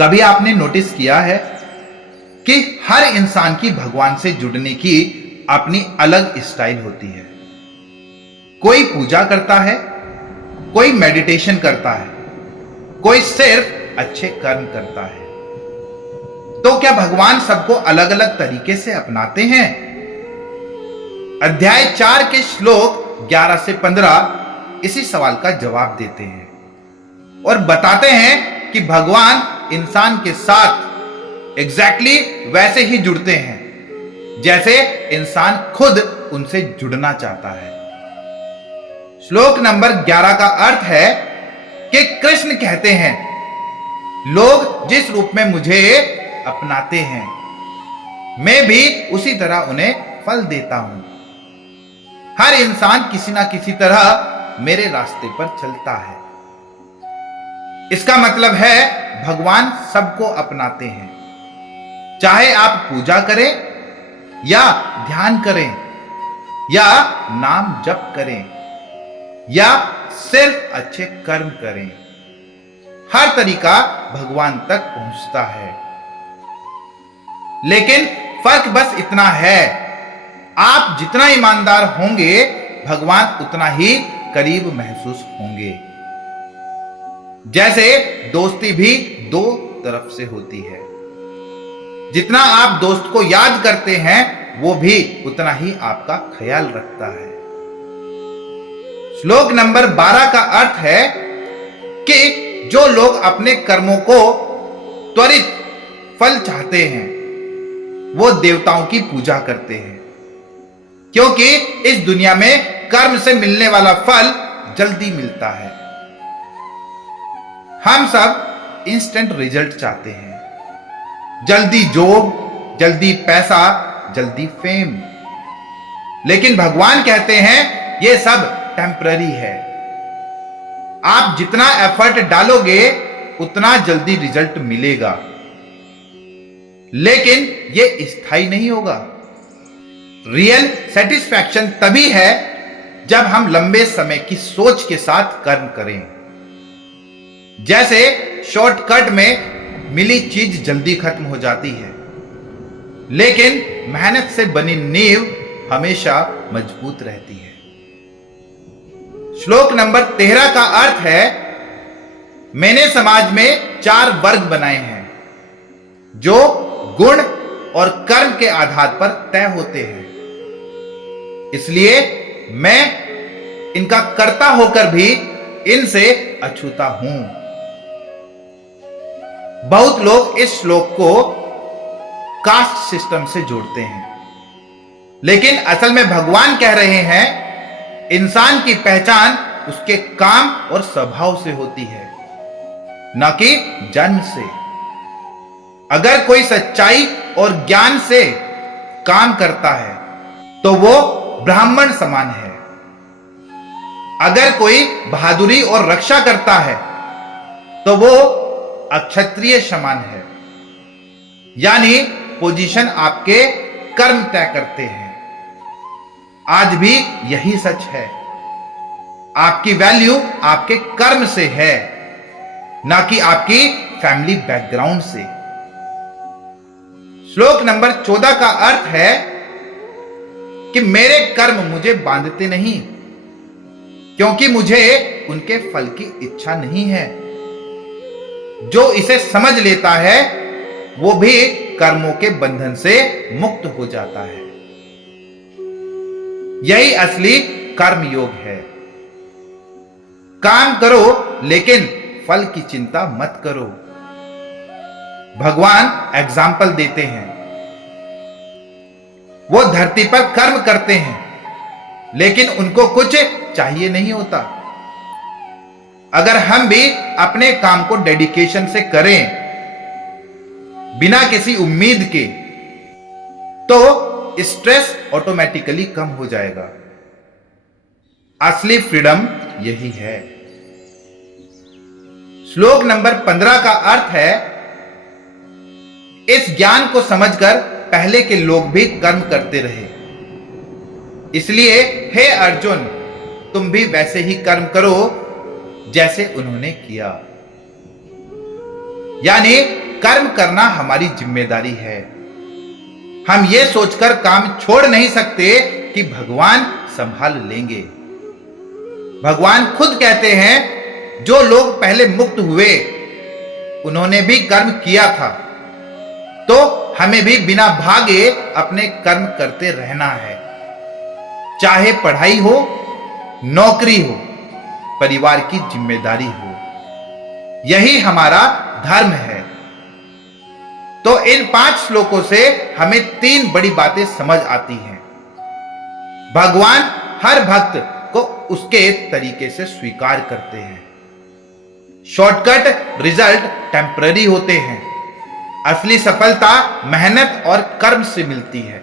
कभी आपने नोटिस किया है कि हर इंसान की भगवान से जुड़ने की अपनी अलग स्टाइल होती है। कोई पूजा करता है, कोई मेडिटेशन करता है, कोई सिर्फ अच्छे कर्म करता है। तो क्या भगवान सबको अलग अलग तरीके से अपनाते हैं? अध्याय 4 के श्लोक 11 से 15 इसी सवाल का जवाब देते हैं और बताते हैं कि भगवान इंसान के साथ एग्जैक्टली वैसे ही जुड़ते हैं जैसे इंसान खुद उनसे जुड़ना चाहता है। श्लोक नंबर 11 का अर्थ है कि कृष्ण कहते हैं, लोग जिस रूप में मुझे अपनाते हैं, मैं भी उसी तरह उन्हें फल देता हूं। हर इंसान किसी ना किसी तरह मेरे रास्ते पर चलता है। इसका मतलब है भगवान सबको अपनाते हैं, चाहे आप पूजा करें या ध्यान करें या नाम जप करें या सिर्फ अच्छे कर्म करें, हर तरीका भगवान तक पहुंचता है। लेकिन फर्क बस इतना है, आप जितना ईमानदार होंगे भगवान उतना ही करीब महसूस होंगे। जैसे दोस्ती भी दो तरफ से होती है, जितना आप दोस्त को याद करते हैं वो भी उतना ही आपका ख्याल रखता है। श्लोक नंबर 12 का अर्थ है कि जो लोग अपने कर्मों को त्वरित फल चाहते हैं वो देवताओं की पूजा करते हैं, क्योंकि इस दुनिया में कर्म से मिलने वाला फल जल्दी मिलता है। हम सब इंस्टेंट रिजल्ट चाहते हैं, जल्दी जॉब, जल्दी पैसा, जल्दी फेम। लेकिन भगवान कहते हैं ये सब टेम्पररी है। आप जितना एफर्ट डालोगे उतना जल्दी रिजल्ट मिलेगा, लेकिन यह स्थायी नहीं होगा। रियल सेटिस्फैक्शन तभी है जब हम लंबे समय की सोच के साथ कर्म करें। जैसे शॉर्टकट में मिली चीज जल्दी खत्म हो जाती है, लेकिन मेहनत से बनी नींव हमेशा मजबूत रहती है। श्लोक नंबर 13 का अर्थ है, मैंने समाज में 4 वर्ग बनाए हैं जो गुण और कर्म के आधार पर तय होते हैं, इसलिए मैं इनका कर्ता होकर भी इनसे अछूता हूं। बहुत लोग इस श्लोक को कास्ट सिस्टम से जोड़ते हैं, लेकिन असल में भगवान कह रहे हैं इंसान की पहचान उसके काम और स्वभाव से होती है, न कि जन्म से। अगर कोई सच्चाई और ज्ञान से काम करता है तो वो ब्राह्मण समान है। अगर कोई बहादुरी और रक्षा करता है तो वो अक्षत्रिय समान है, यानी पोजीशन आपके कर्म तय करते हैं। आज भी यही सच है, आपकी वैल्यू आपके कर्म से है, ना कि आपकी फैमिली बैकग्राउंड से। श्लोक नंबर 14 का अर्थ है कि मेरे कर्म मुझे बांधते नहीं, क्योंकि मुझे उनके फल की इच्छा नहीं है। जो इसे समझ लेता है वो भी कर्मों के बंधन से मुक्त हो जाता है। यही असली कर्म योग है। काम करो लेकिन फल की चिंता मत करो। भगवान एग्जाम्पल देते हैं, वो धरती पर कर्म करते हैं लेकिन उनको कुछ चाहिए नहीं होता। अगर हम भी अपने काम को डेडिकेशन से करें बिना किसी उम्मीद के, तो स्ट्रेस ऑटोमेटिकली कम हो जाएगा। असली फ्रीडम यही है। श्लोक नंबर 15 का अर्थ है, इस ज्ञान को समझकर पहले के लोग भी कर्म करते रहे, इसलिए हे अर्जुन तुम भी वैसे ही कर्म करो जैसे उन्होंने किया। यानी कर्म करना हमारी जिम्मेदारी है। हम ये सोचकर काम छोड़ नहीं सकते कि भगवान संभाल लेंगे। भगवान खुद कहते हैं, जो लोग पहले मुक्त हुए उन्होंने भी कर्म किया था, तो हमें भी बिना भागे अपने कर्म करते रहना है। चाहे पढ़ाई हो, नौकरी हो, परिवार की जिम्मेदारी हो, यही हमारा धर्म है। तो इन 5 श्लोकों से हमें 3 बड़ी बातें समझ आती हैं। भगवान हर भक्त को उसके तरीके से स्वीकार करते हैं। शॉर्टकट रिजल्ट टेम्पररी होते हैं। असली सफलता मेहनत और कर्म से मिलती है।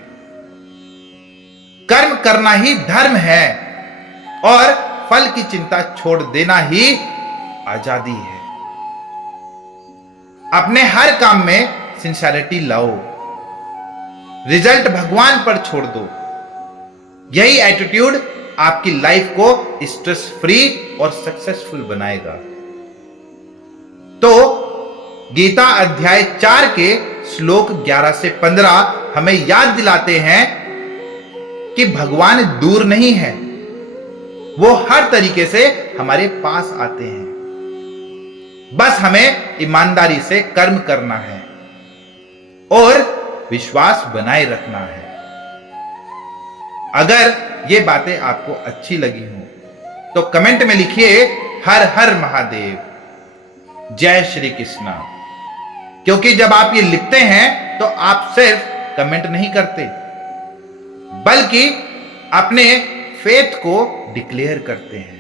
कर्म करना ही धर्म है और फल की चिंता छोड़ देना ही आजादी है। अपने हर काम में सिंसियरिटी लाओ, रिजल्ट भगवान पर छोड़ दो। यही एटीट्यूड आपकी लाइफ को स्ट्रेस फ्री और सक्सेसफुल बनाएगा। तो गीता अध्याय 4 के श्लोक 11 से 15 हमें याद दिलाते हैं कि भगवान दूर नहीं है, वो हर तरीके से हमारे पास आते हैं। बस हमें ईमानदारी से कर्म करना है और विश्वास बनाए रखना है। अगर ये बातें आपको अच्छी लगी हो तो कमेंट में लिखिए हर हर महादेव, जय श्री कृष्णा। क्योंकि जब आप ये लिखते हैं तो आप सिर्फ कमेंट नहीं करते, बल्कि अपने फेथ को डिक्लेयर करते हैं।